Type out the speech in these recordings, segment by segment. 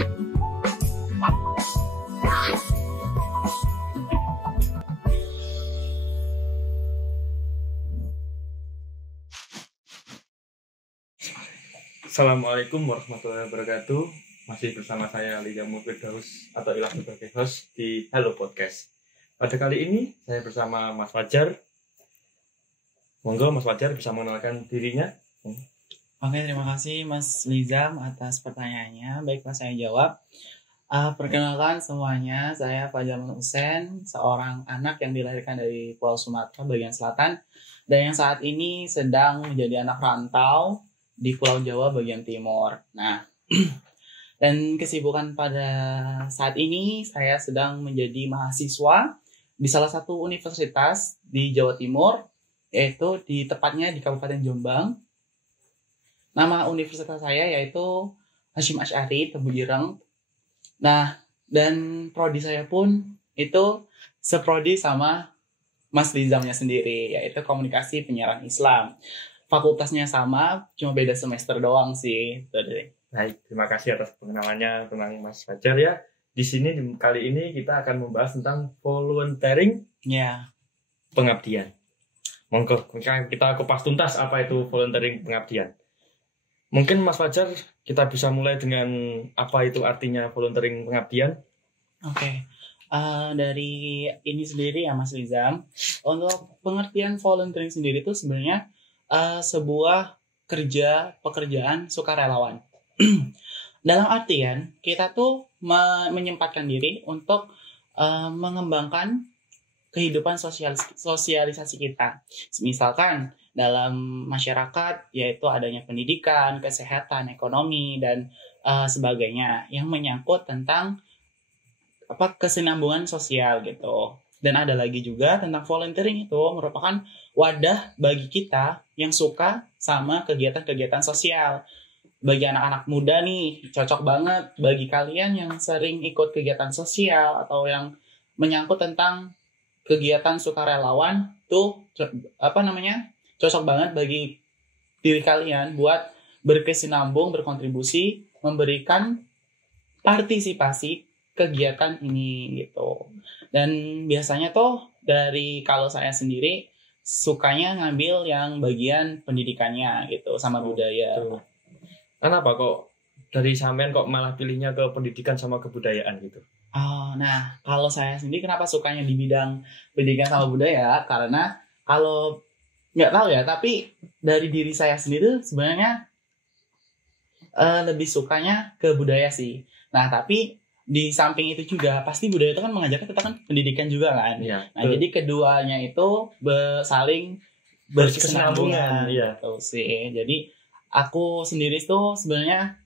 Assalamualaikum warahmatullahi wabarakatuh. Masih bersama saya Ali Jamu Firdaus atau Ilah sebagai host di Hello Podcast. Pada kali ini saya bersama Mas Fajar. Monggo Mas Fajar bisa mengenalkan dirinya. Oke, terima kasih Mas Lizam atas pertanyaannya. Baiklah, saya jawab. Perkenalkan semuanya, saya Fajar Hussein, seorang anak yang dilahirkan dari Pulau Sumatera bagian selatan dan yang saat ini sedang menjadi anak rantau di Pulau Jawa bagian timur. Nah, dan kesibukan pada saat ini saya sedang menjadi mahasiswa di salah satu universitas di Jawa Timur, yaitu tepatnya di Kabupaten Jombang. Nama universitas saya yaitu Hasyim Asy'ari Tebu Ireng. Nah, dan prodi saya pun itu seprodi sama Mas Lizamnya sendiri, yaitu Komunikasi Penyiaran Islam. Fakultasnya sama, cuma beda semester doang sih. Baik, terima kasih atas pengenalannya tentang Mas Fajar ya. Di sini kali ini kita akan membahas tentang volunteering, pengabdian. Monggo kita kupas tuntas apa itu volunteering pengabdian. Mungkin Mas Fajar kita bisa mulai dengan apa itu artinya volunteering pengabdian. Oke. Dari ini sendiri ya Mas Lizam, untuk pengertian volunteering sendiri itu sebenarnya sebuah pekerjaan sukarelawan. Dalam artian kita tuh menyempatkan diri untuk mengembangkan kehidupan sosialisasi kita. Misalkan dalam masyarakat yaitu adanya pendidikan, kesehatan, ekonomi dan sebagainya yang menyangkut tentang kesinambungan sosial gitu. Dan ada lagi juga tentang volunteering itu merupakan wadah bagi kita yang suka sama kegiatan-kegiatan sosial. Bagi anak-anak muda nih, cocok banget bagi kalian yang sering ikut kegiatan sosial atau yang menyangkut tentang kegiatan sukarelawan tuh cocok banget bagi diri kalian buat berkesinambung, berkontribusi, memberikan partisipasi kegiatan ini gitu. Dan biasanya tuh kalau saya sendiri sukanya ngambil yang bagian pendidikannya gitu sama budaya. Kenapa kok dari sampean kok malah pilihnya ke pendidikan sama kebudayaan gitu? Nah, kalau saya sendiri kenapa sukanya di bidang pendidikan sama budaya? Karena kalau nggak tahu ya, tapi dari diri saya sendiri sebenarnya lebih sukanya ke budaya sih. Nah, tapi di samping itu juga pasti budaya itu kan mengajarkan kita kan pendidikan juga kan. Ya, nah, jadi keduanya itu saling berkesinambungan gitu sih. Jadi aku sendiri tuh sebenarnya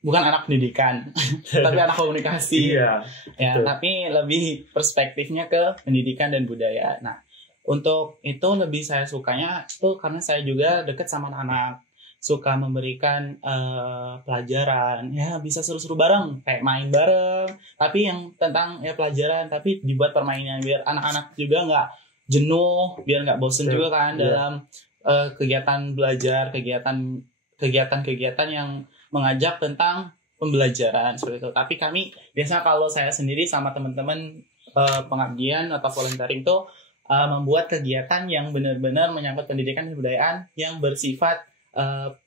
bukan anak pendidikan, tapi anak komunikasi. Tapi lebih perspektifnya ke pendidikan dan budaya. Nah, untuk itu lebih saya sukanya tuh karena saya juga deket sama anak-anak, suka memberikan pelajaran, ya bisa seru-seru bareng, kayak main bareng, tapi yang tentang pelajaran, tapi dibuat permainan biar anak-anak juga nggak jenuh, biar nggak bosen juga kan dalam kegiatan belajar, kegiatan yang mengajak tentang pembelajaran seperti itu. Tapi kami biasanya kalau saya sendiri sama teman-teman pengabdian atau volunteering itu membuat kegiatan yang benar-benar menyangkut pendidikan dan kebudayaan yang bersifat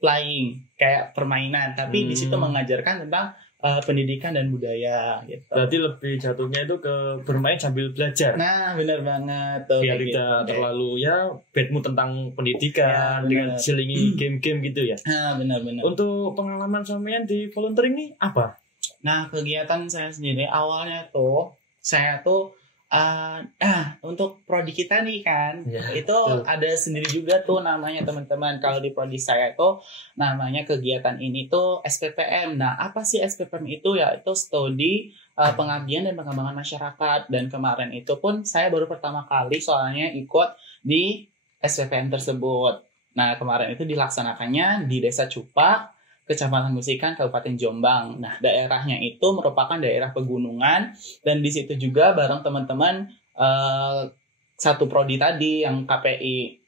playing kayak permainan, tapi di situ mengajarkan tentang pendidikan dan budaya gitu. Berarti lebih jatuhnya itu ke bermain sambil belajar. Nah, benar banget tuh. Biar tidak terlalu bedmu tentang pendidikan dengan selingi game-game gitu ya. Nah, benar. Untuk pengalaman sampean di volunteering ini apa? Nah, kegiatan saya sendiri awalnya tuh saya tuh untuk prodi kita nih kan, itu ada sendiri juga tuh namanya teman-teman. Kalau di prodi saya itu namanya kegiatan ini tuh SPPM. Nah, apa sih SPPM itu? Ya itu studi pengabdian dan pengembangan masyarakat. Dan kemarin itu pun saya baru pertama kali soalnya ikut di SPPM tersebut. Nah, kemarin itu dilaksanakannya di Desa Cupak, Kecamatan Musikan, Kabupaten Jombang. Nah, daerahnya itu merupakan daerah pegunungan dan di situ juga bareng teman-teman satu prodi tadi yang KPI.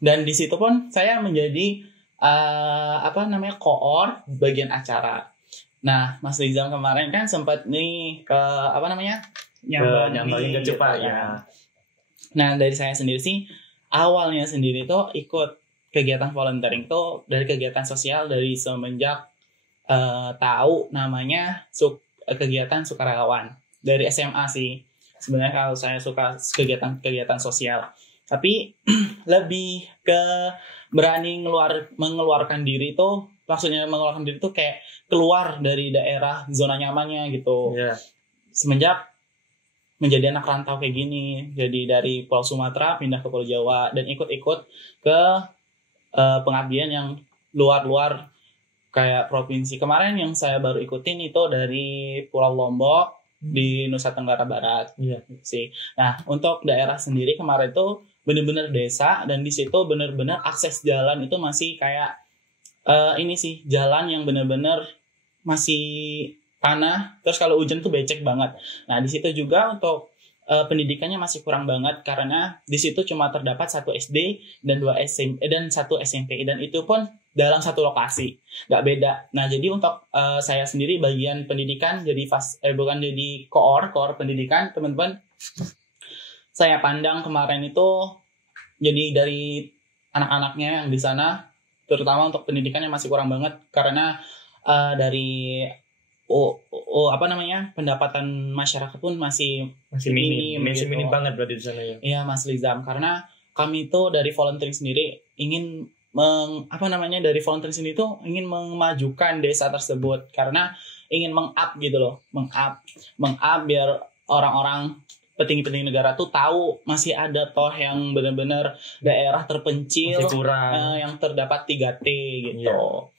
Dan di situ pun saya menjadi koor bagian acara. Nah, Mas Rizam kemarin kan sempat nih ke apa namanya? Nyambangin ke Jepang ya. Nah, dari saya sendiri sih awalnya sendiri tuh ikut kegiatan volunteering tuh dari kegiatan sosial dari semenjak tahu namanya kegiatan sukarelawan dari SMA sih. Sebenarnya kalau saya suka kegiatan sosial, tapi lebih ke berani mengeluarkan diri tuh, maksudnya mengeluarkan diri tuh kayak keluar dari daerah zona nyamannya gitu. Yeah. Semenjak menjadi anak rantau kayak gini, jadi dari Pulau Sumatera pindah ke Pulau Jawa dan ikut-ikut ke pengabdian yang luar-luar kayak provinsi. Kemarin yang saya baru ikutin itu dari Pulau Lombok di Nusa Tenggara Barat. Iya sih. Nah, untuk daerah sendiri kemarin itu benar-benar desa dan di situ benar-benar akses jalan itu masih kayak ini sih, jalan yang benar-benar masih tanah, terus kalau hujan tuh becek banget. Nah, di situ juga untuk pendidikannya masih kurang banget karena di situ cuma terdapat 1 SD dan 2 SMP dan 1 SMP dan itu pun dalam satu lokasi, nggak beda. Nah, jadi untuk saya sendiri bagian pendidikan jadi bukan jadi koor pendidikan, teman-teman. Saya pandang kemarin itu jadi dari anak-anaknya yang di sana, terutama untuk pendidikannya masih kurang banget karena dari pendapatan masyarakat pun masih minim banget berarti di sana ya. Iya, Mas Lizam, karena kami itu dari volunteering sendiri ingin dari volunteering sendiri tuh ingin memajukan desa tersebut karena ingin meng-up gitu loh, meng-up biar orang-orang petinggi-petinggi negara tuh tahu masih ada toh yang benar-benar daerah terpencil yang terdapat 3T gitu. Yeah.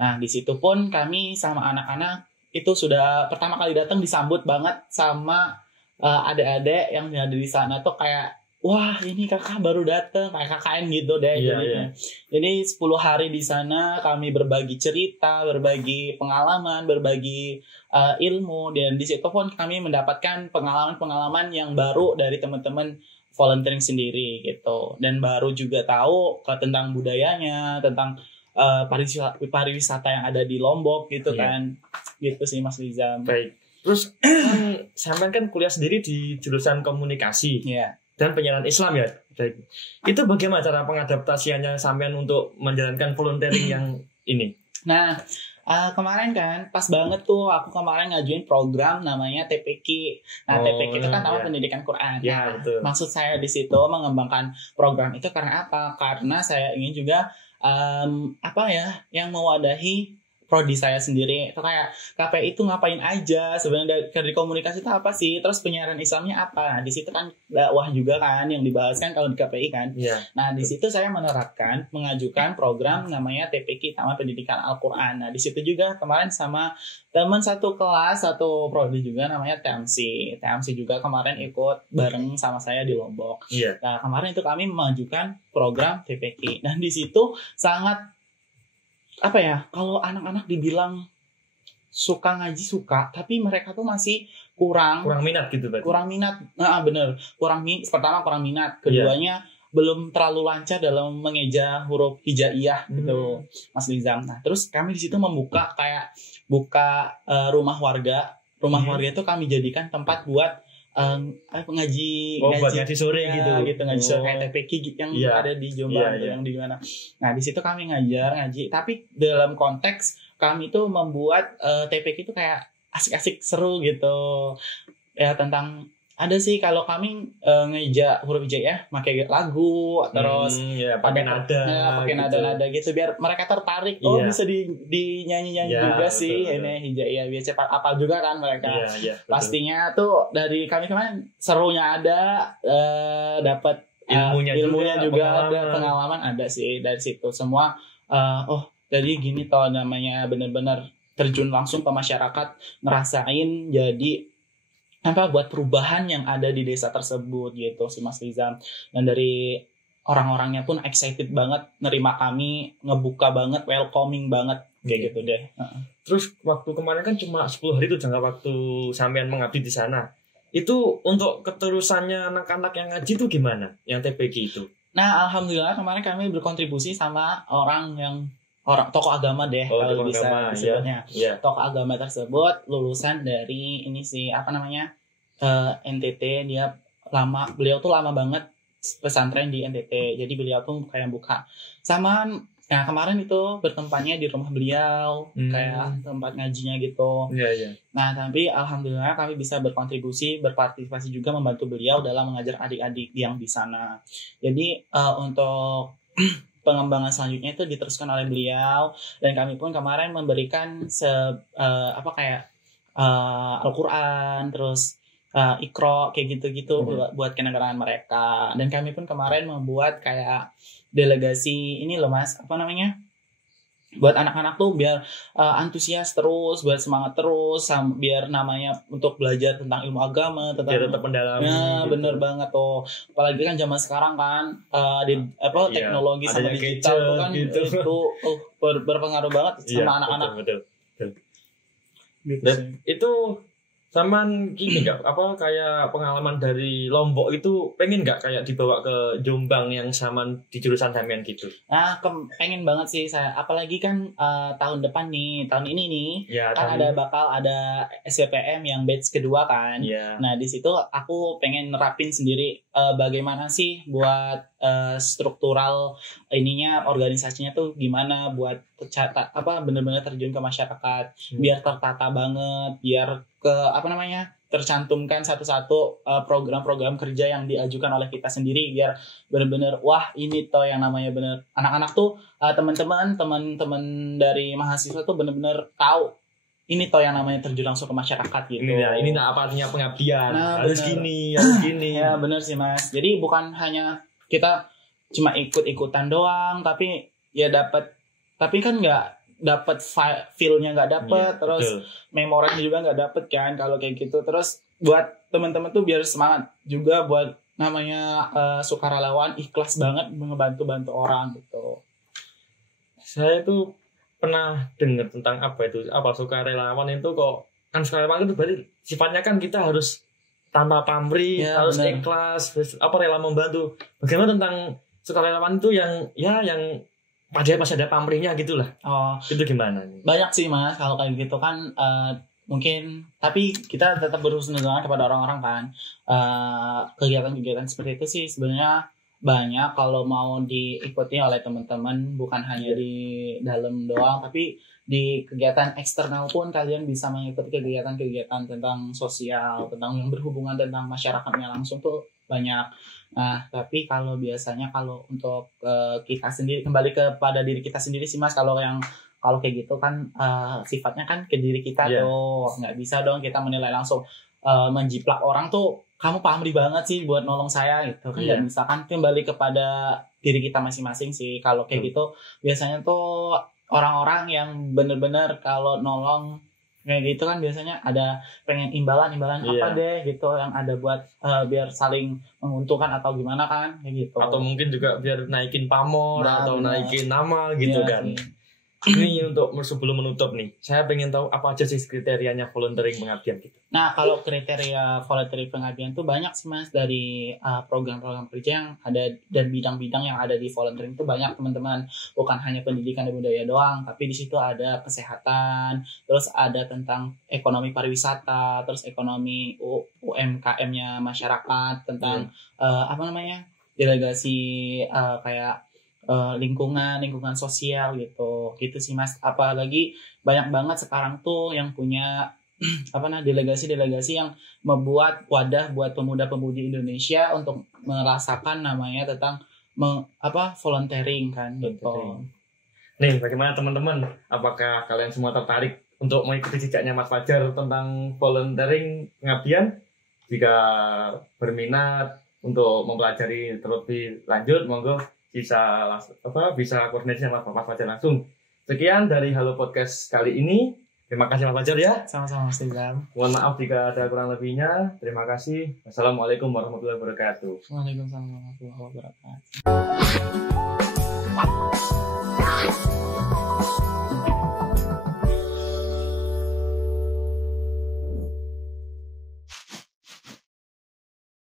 Nah, di situ pun kami sama anak-anak itu sudah pertama kali datang disambut banget sama adik-adik yang ada di sana tuh kayak, wah ini kakak baru datang, kayak KKN gitu deh. Jadi 10 hari di sana kami berbagi cerita, berbagi pengalaman, berbagi ilmu, dan di situ pun kami mendapatkan pengalaman-pengalaman yang baru dari teman-teman volunteering sendiri gitu, dan baru juga tahu tentang budayanya, tentang pariwisata yang ada di Lombok gitu kan. Gitu sih Mas Lizam. Baik. Terus sampean kan kuliah sendiri di jurusan komunikasi. Iya. Dan penyiaran Islam ya. Baik. Itu bagaimana cara pengadaptasiannya sampean untuk menjalankan volunteering yang ini? Nah, kemarin kan pas banget tuh aku kemarin ngajuin program namanya TPQ. Nah, TPQ itu kan nama pendidikan Quran. Ya, betul. Maksud saya di situ mengembangkan program itu karena apa? Karena saya ingin juga yang mewadahi prodi saya sendiri. Itu kayak KPI itu ngapain aja sebenarnya, dari komunikasi itu apa sih, terus penyiaran Islamnya apa. Nah, di situ kan dakwah juga kan yang dibahas kan kalau di KPI kan. Nah, di situ saya mengajukan program namanya TPQ, Taman Pendidikan Al-Quran. Nah, di situ juga kemarin sama teman satu kelas, satu prodi juga namanya TMC juga kemarin ikut bareng sama saya di Lombok. Nah, kemarin itu kami mengajukan program TPQ. Dan di situ sangat kalau anak-anak dibilang suka ngaji suka, tapi mereka tuh masih kurang minat gitu berarti. Kurang minat. Nah, bener. Pertama kurang minat, keduanya belum terlalu lancar dalam mengeja huruf hijaiyah gitu, Mas Lizam. Nah, terus kami di situ buka rumah warga. Rumah warga itu kami jadikan tempat buat ngaji sore gitu ngaji sore kayak TPQ yang ada di Jombang yang di mana. Nah, di situ kami ngaji, tapi dalam konteks kami itu membuat TPQ itu kayak asik-asik seru gitu ya, tentang ada sih kalau kami ngeja huruf hijaiyah pakai lagu terus pakai nada gitu biar mereka tertarik bisa dinyanyi juga betul, sih betul. Ini hijaiyah biar cepat apal juga kan mereka. Pastinya tuh dari kami kemarin serunya ada, dapat ilmunya juga ada, pengalaman ada sih dari situ semua. Jadi gini toh namanya benar-benar terjun langsung ke masyarakat, ngerasain jadi buat perubahan yang ada di desa tersebut gitu sih Mas Lizam. Dan dari orang-orangnya pun excited banget nerima kami, ngebuka banget, welcoming banget kayak gitu deh. Terus waktu kemarin kan cuma 10 hari itu jangka waktu sampean mengabdi di sana. Itu untuk keterusannya anak-anak yang ngaji itu gimana? Yang TPQ itu? Nah, alhamdulillah kemarin kami berkontribusi sama orang yang tokoh agama deh kalau bisa disebutnya. Tokoh agama tersebut lulusan dari ini sih apa namanya NTT. Beliau tuh lama banget pesantren di NTT, jadi beliau tuh kayak buka sama. Nah kemarin itu bertempatnya di rumah beliau, kayak tempat ngajinya gitu. Nah tapi alhamdulillah kami bisa berpartisipasi juga membantu beliau dalam mengajar adik-adik yang di sana. Jadi untuk pengembangan selanjutnya itu diteruskan oleh beliau, dan kami pun kemarin memberikan Al-Quran, terus Iqra kayak gitu-gitu buat kenegaraan mereka. Dan kami pun kemarin membuat kayak delegasi ini loh Mas, apa namanya? Buat anak-anak tuh biar antusias terus, buat semangat terus, biar namanya untuk belajar tentang ilmu agama, biar tetap mendalami. Nah, gitu. Bener banget tuh. Apalagi kan zaman sekarang kan teknologi sama digital tuh kan gitu. Itu berpengaruh banget sama anak-anak. Betul. Gitu. Dan itu Saman gini nggak kayak pengalaman dari Lombok itu pengen nggak kayak dibawa ke Jombang yang Saman di jurusan Samian gitu? Nah pengen banget sih saya, apalagi kan tahun ini nih kan bakal ada SBPM yang batch kedua kan. Nah di situ aku pengen nerapin sendiri bagaimana sih buat struktural ininya, organisasinya tuh gimana buat benar-benar terjun ke masyarakat, biar tertata banget, biar tercantumkan satu-satu program-program kerja yang diajukan oleh kita sendiri, biar benar-benar wah ini toh yang namanya benar anak-anak tuh teman-teman dari mahasiswa tuh benar-benar tahu ini toh yang namanya terjun langsung ke masyarakat gitu. Ini apa artinya pengabdian? Harus gini. Ya benar sih Mas. Jadi bukan hanya kita cuma ikut-ikutan doang, tapi kan nggak dapat feel-nya nggak dapat, terus memorinya juga nggak dapat kan kalau kayak gitu. Terus buat teman-teman tuh biar semangat juga buat namanya sukarelawan, ikhlas banget ngebantu orang gitu. Saya tuh pernah dengar tentang sukarelawan itu kok kan sukarelawan itu berarti sifatnya kan kita harus tanpa pamrih, harus ikhlas, rela membantu. Bagaimana tentang sukarelawan itu yang masih ada pamrihnya gitulah. Itu gimana? Banyak sih Mas kalau kayak gitu kan mungkin, tapi kita tetap berhusnuzon kepada orang-orang kan. Kegiatan-kegiatan seperti itu sih sebenarnya banyak kalau mau diikuti oleh teman-teman, bukan hanya di dalam doang, tapi di kegiatan eksternal pun kalian bisa mengikuti kegiatan-kegiatan tentang sosial, tentang yang berhubungan tentang masyarakatnya langsung tuh banyak. Nah, tapi kalau biasanya kalau untuk kita sendiri, kembali kepada diri kita sendiri sih Mas, kalau kayak gitu kan sifatnya kan ke diri kita tuh, nggak bisa dong kita menilai langsung, menjiplak orang tuh kamu pamrih banget sih buat nolong saya gitu kan, nggak bisa kan. Kembali kepada diri kita masing-masing sih kalau kayak gitu. Biasanya tuh orang-orang yang bener-bener kalau nolong kayak gitu kan biasanya ada pengen imbalan apa deh gitu yang ada buat biar saling menguntungkan atau gimana kan kayak gitu, atau mungkin juga biar naikin pamor atau naikin nama gitu kan. Ini untuk sebelum menutup nih, saya pengen tahu apa aja sih kriterianya volunteering pengabdian gitu. Nah kalau kriteria volunteering pengabdian tuh banyak sih Mas, dari program-program kerja yang ada dan bidang-bidang yang ada di volunteering tuh banyak teman-teman. Bukan hanya pendidikan dan budaya doang, tapi di situ ada kesehatan, terus ada tentang ekonomi pariwisata, terus ekonomi UMKM-nya masyarakat, tentang delegasi kayak lingkungan sosial gitu sih Mas. Apalagi banyak banget sekarang tuh yang punya delegasi-delegasi yang membuat wadah buat pemuda-pemudi Indonesia untuk merasakan namanya tentang volunteering kan gitu. Nih bagaimana teman-teman, apakah kalian semua tertarik untuk mengikuti jejaknya Mas Fajar tentang volunteering pengabdian? Jika berminat untuk mempelajari terlebih lanjut, monggo bisa koordinasi sama Mas Fajar langsung. Sekian dari Halo Podcast kali ini. Terima kasih Mas Fajar ya. Sama-sama Mas Nizam. Mohon maaf jika ada kurang lebihnya. Terima kasih. Wassalamualaikum warahmatullahi wabarakatuh. Waalaikumsalam warahmatullahi wabarakatuh.